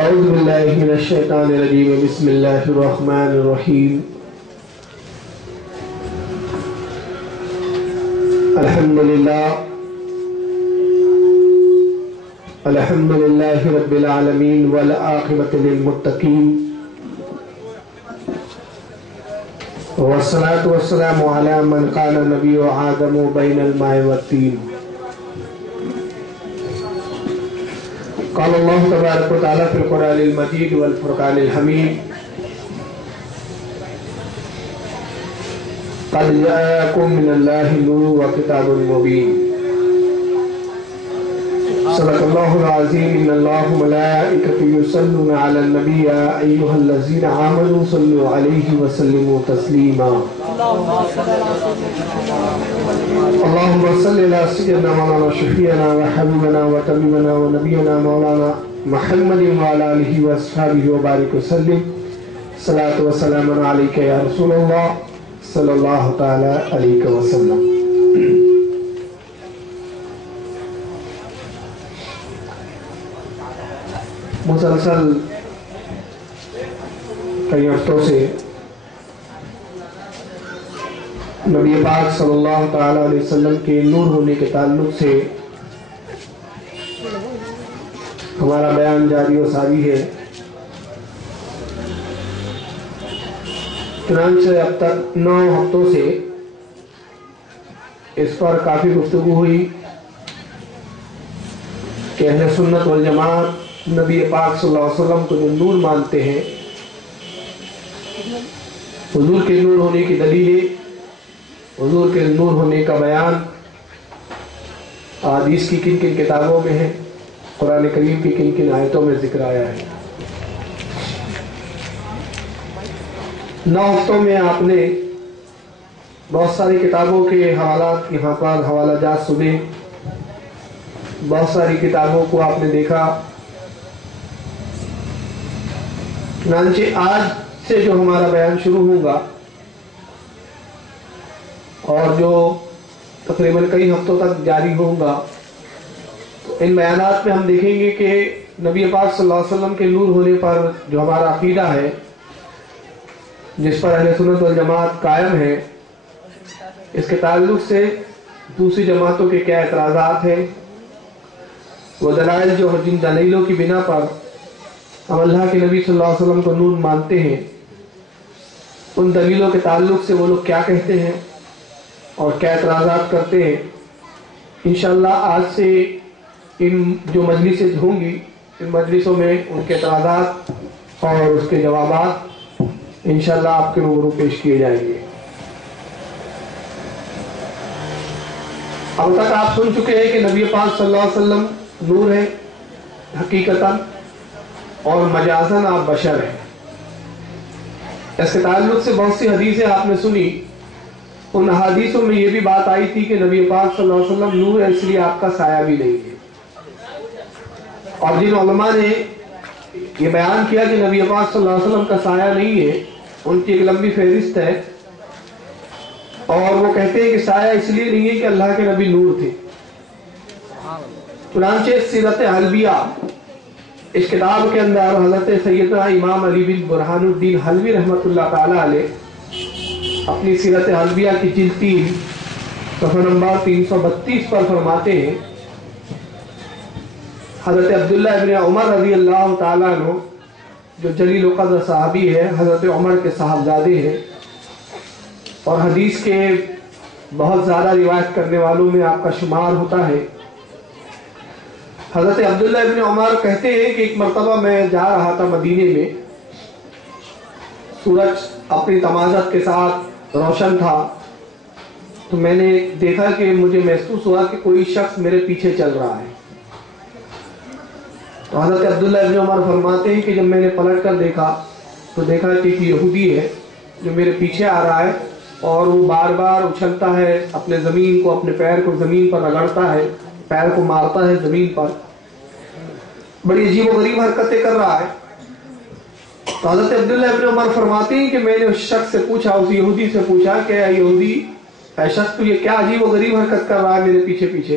اعوذ باللہ من الشیطان الرجیم بسم اللہ الرحمن الرحیم الحمد للہ رب العالمین والعاقبۃ للمتقین والصلاة والسلام علی من قال نبی آدم بین الماء والطین. قال اللہ تبارک و تعالی فی القرآن المجید والفرقان الحمید قد جاءکم من اللہ نور وکتاب مبین. صدق اللہ العظیم. ان اللہ ملائکته یصلون علی النبی یا ایھا الذین آمنوا صلوا علیہ وسلموا تسلیما. اللهم صل على سيدنا مولانا شفيعنا وحبيبنا وطبيبنا ونبينا مولانا محمد وعلى آله وأصحابه وبارك وسلم. صلاة وسلام عليك يا رسول الله صلى الله تعالى عليك وسلم. مسلسل کئی ہفتوں سے نبی پاک صلی اللہ تعالی علیہ وسلم کے نور ہونے کے تعلق سے ہمارا بیان جاری و ساری ہے. چنانچہ اب تک 9 ہفتوں سے اس پر کافی گفتگو ہوئی کہ اہل سنت والجماعت نبی پاک صلی اللہ علیہ وسلم کو جو نور مانتے ہیں، حضور کے نور ہونے کی دلیلیں، حضور کے نور ہونے کا بیان احادیث کی کن کن کتابوں میں ہے، قرآن کریم کی کن کن آیتوں میں ذکر آیا ہے. 9 ہفتوں میں آپ نے بہت ساری کتابوں کے حوالات یہاں پر حوالہ جات سنے، بہت ساری کتابوں کو آپ نے دیکھا. چنانچہ آج سے جو ہمارا بیان شروع ہوگا اور جو تقریباً کئی ہفتوں تک جاری ہوگا، تو ان بیانات میں ہم دیکھیں گے کہ نبی پاک صلی اللہ علیہ وسلم کے نور ہونے پر جو ہمارا عقیدہ ہے، جس پر اہل سنت والجماعت قائم ہے، اس کے تعلق سے دوسری جماعتوں کے کیا اعتراضات ہیں، وہ دلائل جو جن دلیلوں کی بنا پر ہم اللہ کے نبی صلی اللہ علیہ وسلم کو نور مانتے ہیں، ان دلیلوں کے تعلق سے وہ لوگ کیا کہتے ہیں اور کیا اعتراضات کرتے ہیں. انشاءاللہ آج سے ان جو مجلسیں ہوں گی، ان مجلسوں میں ان کے اعتراضات اور اس کے جوابات انشاءاللہ آپ کے روبرو پیش کیے جائیں گے. اب تک آپ سن چکے ہیں کہ نبی پاک صلی اللہ علیہ وسلم نور ہے حقیقتاً، اور مجازاً آپ بشر ہیں. اس کے تعلق سے بہت سی حدیثیں آپ نے سنی. ان حدیثوں میں یہ بھی بات آئی تھی کہ نبی پاک صلی اللہ علیہ وسلم نور ہے، اس لیے آپ کا سایہ بھی نہیں ہے. اور جن علماء نے یہ بیان کیا کہ نبی پاک صلی اللہ علیہ وسلم کا سایہ نہیں ہے، ان کی ایک لمبی فہرست ہے، اور وہ کہتے ہیں کہ سایہ اس لیے نہیں ہے کہ اللہ کے نبی نور تھے. چنانچہ سیرت حلبیہ اس کتاب کے اندر حضرت سیدنا امام علی بن برہان الدین حلوی رحمۃ اللہ تعالی علیہ اپنی سیرت حلبیہ کی جلد 3 صفحہ نمبر 332 پر فرماتے ہیں، حضرت عبداللہ ابن عمر رضی اللہ تعالیٰ عنہ جو جلیل القدر صحابی ہے، حضرت عمر کے صاحبزادے ہیں اور حدیث کے بہت زیادہ روایت کرنے والوں میں آپ کا شمار ہوتا ہے. حضرت عبداللہ ابن عمر کہتے ہیں کہ ایک مرتبہ میں جا رہا تھا مدینے میں، سورج اپنی تمازت کے ساتھ روشن تھا، تو میں نے دیکھا کہ مجھے محسوس ہوا کہ کوئی شخص میرے پیچھے چل رہا ہے. تو حضرت عبداللہ ابن عمر فرماتے ہیں کہ جب میں نے پلٹ کر دیکھا تو دیکھا کہ ایک یہودی ہے جو میرے پیچھے آ رہا ہے، اور وہ بار بار اچھلتا ہے، اپنے زمین کو، اپنے پیر کو زمین پر رگڑتا ہے، پیر کو مارتا ہے زمین پر، بڑی عجیب و غریب حرکتیں کر رہا ہے. تو حضرت عبداللہ ابن عمر فرماتے ہیں کہ میں نے اس شخص سے پوچھا، اس یہودی سے پوچھا کہ اے یہودی، اے شخص تو یہ کیا عجیب و غریب حرکت کر رہا ہے میرے پیچھے پیچھے؟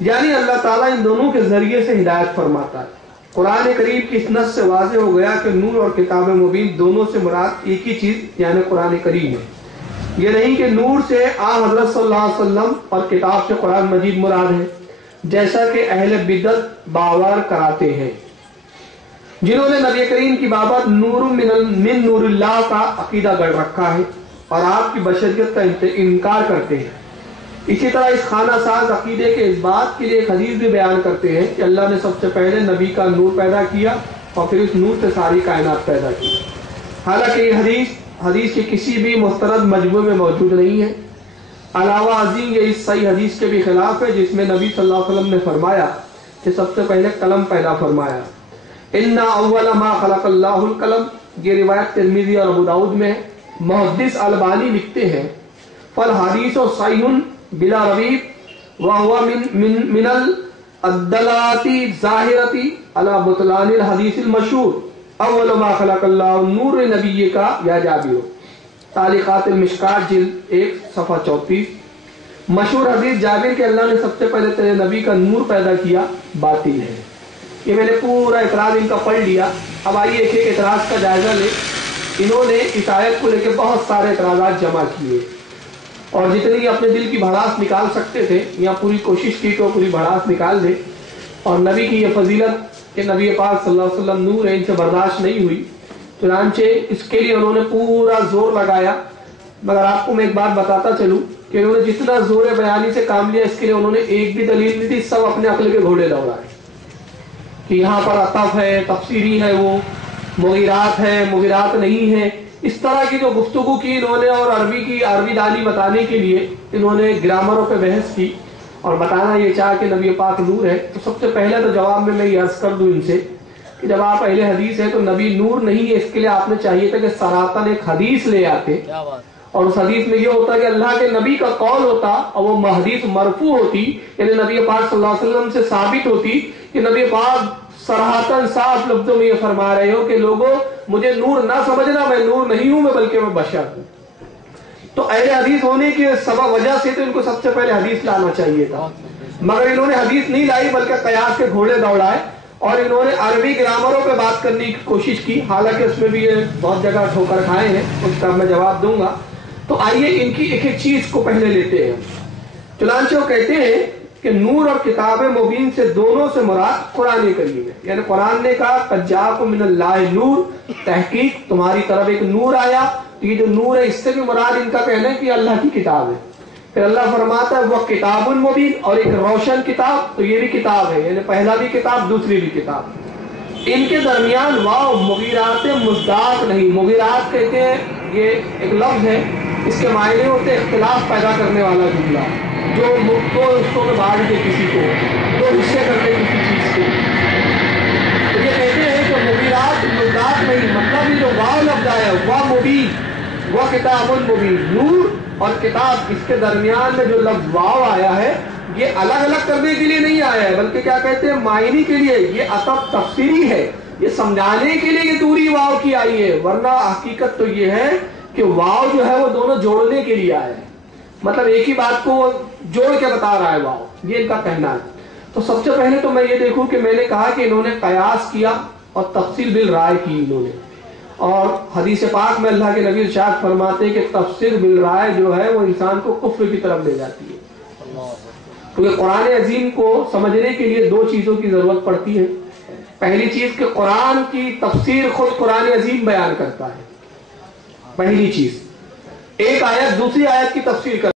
یعنی اللہ تعالیٰ ان دونوں کے ذریعے سے ہدایت فرماتا ہے۔ قرآن کریم کی اس نص سے واضح ہو گیا کہ نور اور کتاب مبین دونوں سے مراد ایک ہی چیز یعنی قرآن کریم ہے۔ یہ نہیں کہ نور سے حضرت صلی اللہ علیہ وسلم اور کتاب سے قرآن مجید مراد ہے، جیسا کہ اہل بدعت باور کراتے ہیں، جنہوں نے نبی کریم کی بابت نور من نور اللہ کا عقیدہ گڑھ رکھا ہے اور آپ کی بشریت کا انکار کرتے ہیں۔ اسی طرح اس خانہ ساز عقیدے کے اس بات کے لیے ایک حدیث بھی بیان کرتے ہیں کہ اللہ نے سب سے پہلے نبی کا نور پیدا کیا اور پھر اس نور سے ساری کائنات پیدا کی۔ حالانکہ یہ حدیث کے کسی بھی مستند مجموعے میں موجود نہیں ہے۔ علاوہ ازیں یہ اس صحیح حدیث کے بھی خلاف ہے جس میں نبی صلی اللہ علیہ وسلم نے فرمایا کہ سب سے پہلے قلم پیدا فرمایا۔ اِنَّ أَوَّلَ مَا خَلَقَ اللَّهُ الْقَلَمَ، یہ روایت ترمذی اور ابو داؤد میں ہے۔ محدث البانی لکھتے ہیں فالحدیث صحیح بلا ریب وهو من الدلالات الظاہرۃ علی بطلان الحدیث المشہور اول ما خلق اللہ نور نبی کا یا جابر، تعلیقات المشکات جلد 1 صفحہ 34۔ مشہور حدیث جابر کہ اللہ نے سب سے پہلے تیرے نبی کا نور پیدا کیا باطل ہے۔ یہ میں نے پورا اعتراض ان کا پڑھ لیا۔ اب آئیے ایک ایک اعتراض کا جائزہ لیں۔ انہوں نے اس آیت کو لے کے بہت سارے اعتراضات جمع کیے اور جتنی اپنے دل کی بھڑاس نکال سکتے تھے یا پوری کوشش کی تو پوری بھڑاس نکال دے، اور نبی کی یہ فضیلت کہ نبی پاک صلی اللہ علیہ وسلم نور ہے ان سے برداشت نہیں ہوئی، چنانچہ اس کے لیے انہوں نے پورا زور لگایا۔ مگر آپ کو میں ایک بات بتاتا چلوں کہ انہوں نے جتنا زور بیانی سے کام لیا اس کے لیے انہوں نے ایک بھی دلیل نہیں دی، سب اپنے عقل کے گھوڑے دوڑائے کہ یہاں پر عطف ہے، تفسیری ہے، وہ مغیرات ہے، مغیرات نہیں ہے۔ اس طرح کی جو گفتگو کی انہوں نے اور عربی دانی بتانے کے لیے انہوں نے گرامروں پہ بحث کی اور بتانا یہ چاہا کہ نبی پاک نور ہے۔ تو سب سے پہلے تو جواب میں یہ عرض کر دوں ان سے کہ جب آپ اہل حدیث ہیں تو نبی نور نہیں ہے، اس کے لیے آپ نے چاہیے تھا کہ سراطن ایک حدیث لے آتے اور اس حدیث میں یہ ہوتا کہ اللہ کے نبی کا قول ہوتا اور وہ حدیث مرفوع ہوتی، یعنی نبی پاک صلی اللہ علیہ وسلم سے ثابت ہوتی کہ نبی پاک صراحتاً صاف لفظوں میں یہ فرما رہے ہو کہ لوگوں مجھے نور نہ سمجھنا، میں نور نہیں ہوں، میں بلکہ میں بشر ہوں۔ تو اہل حدیث ہونے کی سبب وجہ سے تو ان کو سب سے پہلے حدیث لانا چاہیے تھا، مگر انہوں نے حدیث نہیں لائی بلکہ قیاس کے گھوڑے دوڑائے اور انہوں نے عربی گرامروں پہ بات کرنے کی کوشش کی، حالانکہ اس میں بھی یہ بہت جگہ ٹھوکر کھائے ہیں، اس کا میں جواب دوں گا۔ تو آئیے ان کی ایک ایک چیز کو پہلے لیتے ہیں۔ چنانچہ وہ کہتے ہیں کہ نور اور کتاب مبین سے دونوں سے مراد قرآن کریم ہے، یعنی قرآن نے کہا قد جاءکم من اللہ نور، تحقیق تمہاری طرف ایک نور آیا، تو یہ جو نور ہے اس سے بھی مراد ان کا کہنا ہے کہ اللہ کی کتاب ہے۔ پھر اللہ فرماتا ہے وہ کتاب مبین، اور ایک روشن کتاب، تو یہ بھی کتاب ہے، یعنی پہلا بھی کتاب دوسری بھی کتاب۔ ان کے درمیان واو مغیرات مصداق نہیں، مغیرات کہتے ہیں یہ ایک لفظ ہے، اس کے معنی ہوتے ہیں اختلاف پیدا کرنے والا جملہ، جو دو حصوں میں بانٹ دے کسی کو، دو حصے کر دے کسی چیز کو۔ تو یہ کہتے ہیں کہ مغیرات مصداق نہیں، مطلب یہ جو واو لفظ آیا وہ مبین، وہ کتاب المبین، نور اور کتاب، اس کے درمیان میں جو لفظ واو آیا ہے یہ الگ الگ کرنے کے لیے نہیں آیا ہے، بلکہ کیا کہتے ہیں معنی کے لیے، یہ عطف تفسیری ہے، یہ سمجھانے کے لیے یہ دوری واو کی آئی ہے، ورنہ حقیقت تو یہ ہے کہ واو جو ہے وہ دونوں جوڑنے کے لیے آیا ہے، مطلب ایک ہی بات کو جوڑ کے بتا رہا ہے واو، یہ ان کا کہنا ہے۔ تو سب سے پہلے تو میں یہ دیکھوں کہ میں نے کہا کہ انہوں نے قیاس کیا اور تفصیل بالرائے کی انہوں نے، اور حدیث پاک میں اللہ کے نبی ارشاد فرماتے ہیں کہ تفسیر بالرائے جو ہے وہ انسان کو کفر کی طرف لے جاتی ہے۔ کیونکہ قرآن عظیم کو سمجھنے کے لیے دو چیزوں کی ضرورت پڑتی ہے۔ پہلی چیز کہ قرآن کی تفسیر خود قرآن عظیم بیان کرتا ہے، پہلی چیز، ایک آیت دوسری آیت کی تفسیر کرتا ہے۔